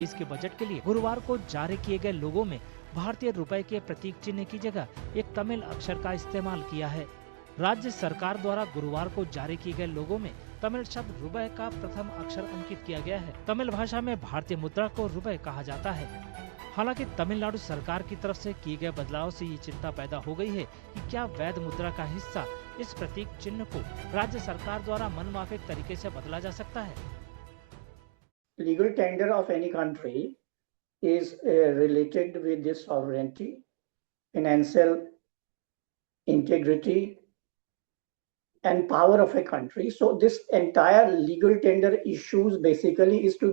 इसके बजट के लिए गुरुवार को जारी किए गए लोगों में भारतीय रुपए के प्रतीक चिन्ह की जगह एक तमिल अक्षर का इस्तेमाल किया है। राज्य सरकार द्वारा गुरुवार को जारी किए गए लोगों में तमिल शब्द रुपए का प्रथम अक्षर अंकित किया गया है। तमिल भाषा में भारतीय मुद्रा को रुपए कहा जाता है। हालांकि तमिलनाडु सरकार की तरफ से किए गए बदलाव से ये चिंता पैदा हो गई है कि क्या वैध मुद्रा का हिस्सा इस प्रतीक चिन्ह को राज्य सरकार द्वारा मनमाफिक तरीके से बदला जा सकता है। Legal tender of any country is related with the sovereignty, financial integrity, and power of a country. So this entire legal tender issues basically is to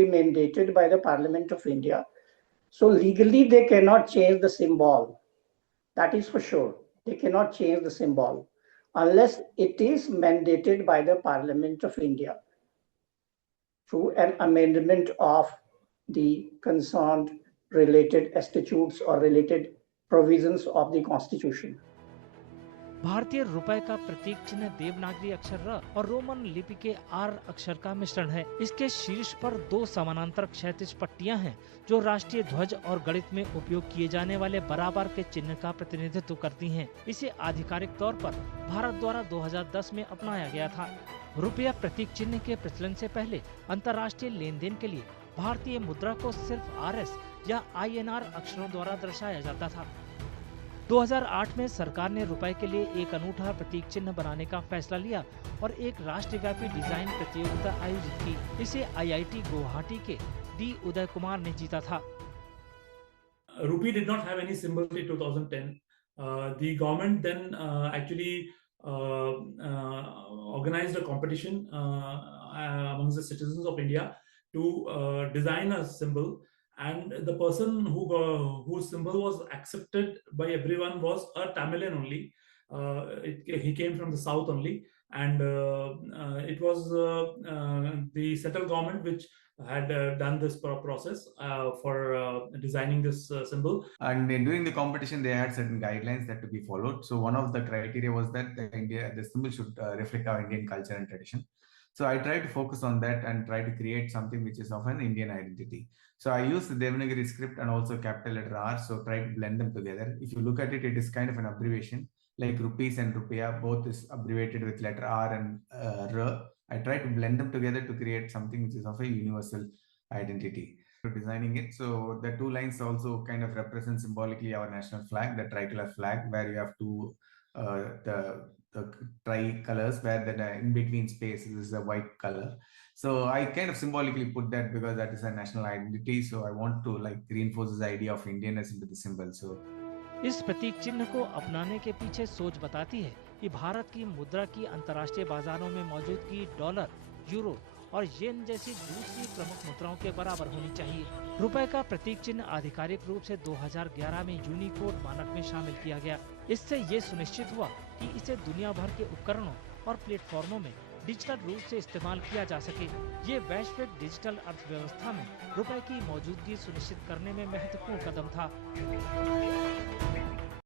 be mandated by the Parliament of India. So legally they cannot change the symbol. That is for sure. They cannot change the symbol unless it is mandated by the Parliament of India through an amendment of the concerned related statutes or related provisions of the Constitution. भारतीय रुपए का प्रतीक चिन्ह देवनागरी अक्षर र और Roman लिपि के are अक्षर का मिश्रण है। इसके शीर्ष पर दो समानांतर क्षैतिज पट्टियां हैं जो राष्ट्रीय ध्वज और गणित में उपयोग किए जाने वाले बराबर के चिन्ह का प्रतिनिधित्व करती हैं। इसे आधिकारिक तौर पर भारत द्वारा 2010 में अपनाया गया था। रुपया प्रतीक चिन्ह के प्रचलन से पहले अंतर्राष्ट्रीय लेन देन के लिए भारतीय मुद्रा को सिर्फ RS या INR अक्षरों द्वारा दर्शाया जाता था। 2008 में सरकार ने रुपए के लिए एक अनूठा प्रतीक चिन्ह बनाने का फैसला लिया और एक राष्ट्रव्यापी डिजाइन प्रतियोगिता आयोजित की। इसे IIT गुवाहाटी के D उदय कुमार ने जीता था। Rupee did not have any symbol in 2010. The government then actually organized a competition amongst the citizens of India to design a symbol. And the person whose symbol was accepted by everyone was a Tamilian only. He came from the south only, and it was the central government which had done this process for designing this symbol. And during the competition, they had certain guidelines that to be followed. So one of the criteria was that the symbol should reflect our Indian culture and tradition. So I tried to focus on that and try to create something which is of an Indian identity. So I used the Devanagari script and also capital letter R. So try to blend them together. If you look at it, it is kind of an abbreviation, like rupees and rupiah, both is abbreviated with letter R and R. I try to blend them together to create something which is of a universal identity. So designing it, so the two lines also kind of represent symbolically our national flag, the tricolor flag, where you have two the tricolors, where the in between space is a white color. So I kind of symbolically put that because that is a national identity. So I want to like reinforce this idea of Indianness into the symbol. So इस प्रतीक चिन्ह को अपनाने के पीछे सोच बताती है कि भारत की मुद्रा की अंतर्राष्ट्रीय बाजारों में मौजूदगी डॉलर, यूरो और येन जैसी दूसरी प्रमुख मुद्राओं के बराबर होनी चाहिए। रुपए का प्रतीक चिन्ह आधिकारिक रूप से 2011 में यूनिकोड मानक में शामिल किया गया। इससे ये सुनिश्चित हुआ कि इसे दुनिया भर के उपकरणों और प्लेटफॉर्मों में डिजिटल रूप से इस्तेमाल किया जा सके। ये वैश्विक डिजिटल अर्थव्यवस्था में रुपए की मौजूदगी सुनिश्चित करने में महत्वपूर्ण कदम था।